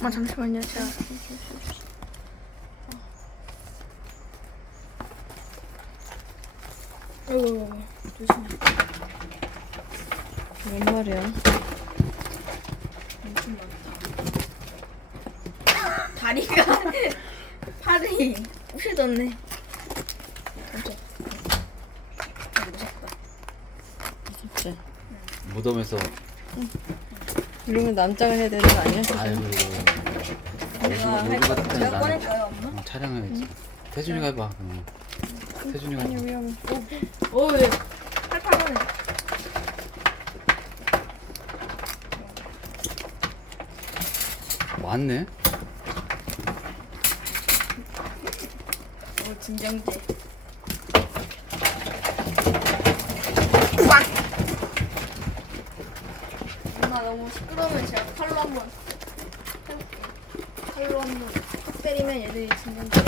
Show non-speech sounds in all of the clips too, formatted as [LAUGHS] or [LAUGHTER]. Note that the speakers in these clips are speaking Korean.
아 잠시만요. 제가 아이고 조심해. 웬 말이야? 엄청 많다 다리가 [LAUGHS] 팔이 부셔졌네. 아, 무섭지? 무덤에서. 이러면 난장을 해야 되는 거 아니야? 아이 고 내가 여기 할까? 같은 데는. 꺼낼까요 엄마? 어, 촬영해야지. 태준이가 해봐 응. 태준이가 아니 해봐. 위험해. 오예 팔팔하네 왔네? 오 진정제. 엄마 너무 시끄러우면 제가 칼로 한번 칼로 한번 탁 때리면 얘들이 진정제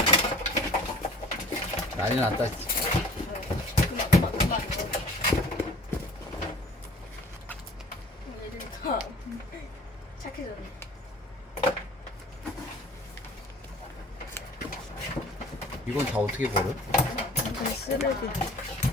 난리 났다 그만 그만 그만 얘들이 다 [LAUGHS] 착해졌네 이건 다 어떻게 버려? 이건 쓰레기.